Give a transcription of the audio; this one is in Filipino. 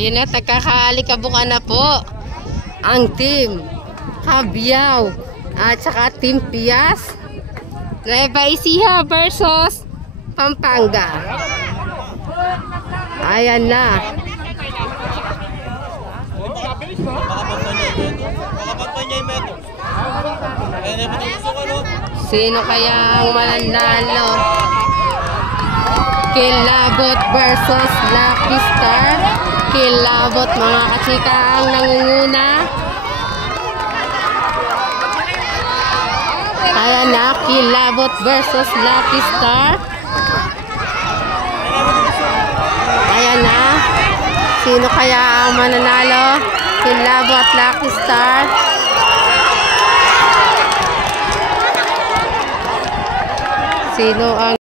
Ayun na, tagkakaalikabukan na po ang team Cabiao at saka team Pias. Nueva Ecija versus Pampanga. Ayan na. Sino kaya ang mananalo? Kilabot versus Lucky Star. Kilabot mga kachika ang nangunguna. Ayan na, Kilabot versus Lucky Star. Ayan na. Sino kaya ang mananalo? Kilabot, Lucky Star. Sino ang